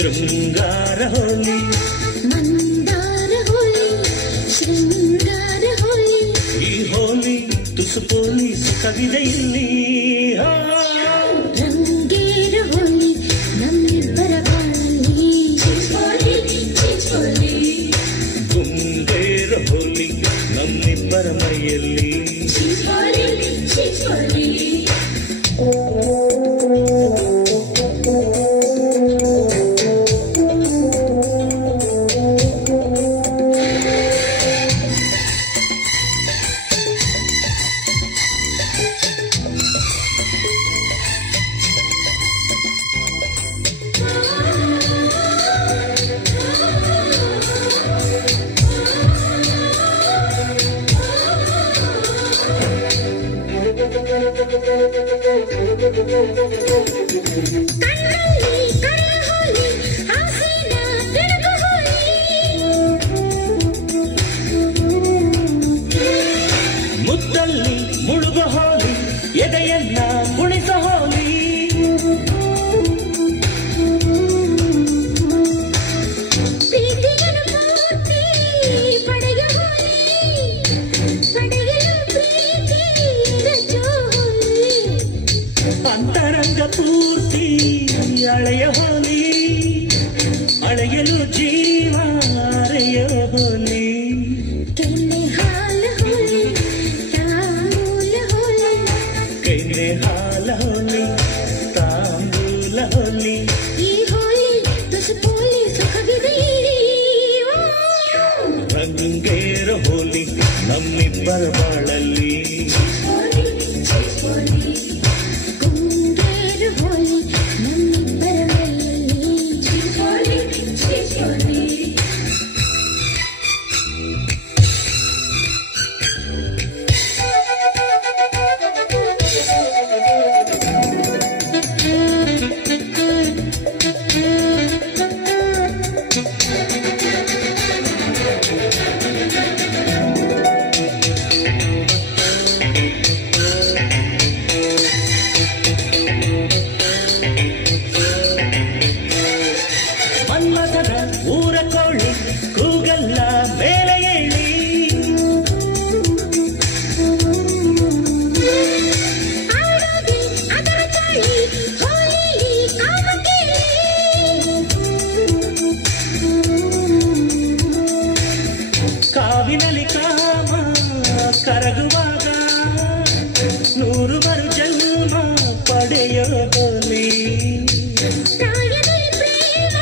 ಶೃಂಗಾರ ಹೋಲಿ ಮಂದಾರ ಹೋಲಿ ಶೃಂಗಾರ ಹೋಲಿ ಈ ಹೋಲಿ ತುಸು ಪೋಲಿ ಸುಖವಿದೆ ಇಲ್ಲಿ ರಂಗೇರ ಹೋಲಿ ನಮ್ಮಿಬ್ಬರ ಬಾಳಲ್ಲಿ ಗುಂಗೇರ ಹೋಲಿ ನಮ್ಮಿಬ್ಬರ ಮೈಯಲ್ಲಿ ಮುದ್ದಲ್ಲಿ ಮುಳುಗ ಹೋಲಿ ಎದೆಯನ್ನ ಕುಣಿಸ ಹೋಲಿ ಅಂತರಂಗ ಪೂರ್ತಿ ಅಳೆಯ ಹೋಲಿ ಅಳೆಯಲು ಜೀವ ಅರೆಯ ಹೋಲಿ ಕೆನ್ನೆ ಹಾಲ ಹೋಲಿ ತಾಂಬೂಲ ಹೋಲಿ ಕೈನೆ ಹಾಲ ಹೋಲಿ ತಾಂಬೂಲ ಹೋಲಿ ಈ ಹೋಲಿ ತುಸು ಪೋಲಿ ಸುಖವಿದೆ ರಂಗೇರ ಹೋಲಿ ನಮ್ಮಿಬ್ಬರ ಬಾಳಲ್ಲಿ ಗುಂಗೇರ ಹೋಲಿ ನಮ್ಮಿಬ್ಬರ ಮೈಯಲ್ಲಿ ಮನ್ಮಥದ ಊರ ಕೋಳಿ ಕೂಗಲ್ಲ ಮೇಲೆ ಏಳಿ ಆಡೋದೆ ಅದರ ಚಾಳಿ ಹೋಲಿಲಿ ಕಾಮಕೇಳಿ ಕಾವಿನಲ್ಲಿ ಕಾಮ ಕರಗುವಾಗ ನೂರು ಮರು ಜನ್ಮ ಪಡೆಯೋ ಹೋಲಿ ಪ್ರಾಯದಲ್ಲಿ ಪ್ರೇಮ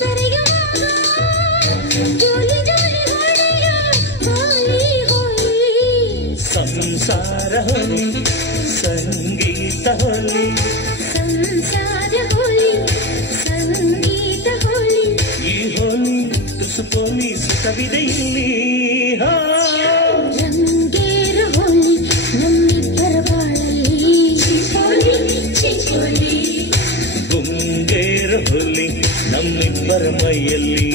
ಬೆರೆಯುವಾಗ ಜೋಲಿ ಜೋಲಿ ಹೊಡೆಯೋ ಹೋಲಿ ಹೋಲಿ ಸಂಸಾರ ಹೋಲಿ ಸಂಗೀತ ಹೋಲಿ ಸಂಸಾರ ಹೋಲಿ ಸಂಗೀತ ಹೋಲಿ ಈ ಹೋಲಿ ತುಸು ಪೋಲಿ ಸುಖವಿದೆ ಇಲ್ಲಿ ರಂಗೇರ ಹೋಲಿ ನಮ್ಮಿಬ್ಬರ ಬಾಳಲ್ಲಿ ಗುಂಗೇರ ಹೋಲಿ ನಮ್ಮಿಬ್ಬರ ಮೈಯಲ್ಲಿ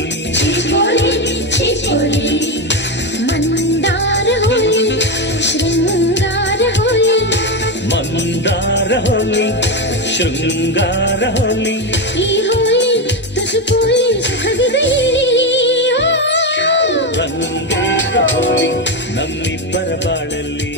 ಮಂದಾರ ಹೋಲಿ ಶೃಂಗಾರ ಹೋಲಿ ಮಂದಾರ ಹೋಲಿ ಶೃಂಗಾರ ಹೋಲಿ ಈ ಹೋಲಿ ತುಸು ಪೋಲಿ ಸುಖವಿದೆ ರಂಗೇರ ಹೋಲಿ ನಮ್ಮಿಬ್ಬರ ಬಾಳಲ್ಲಿ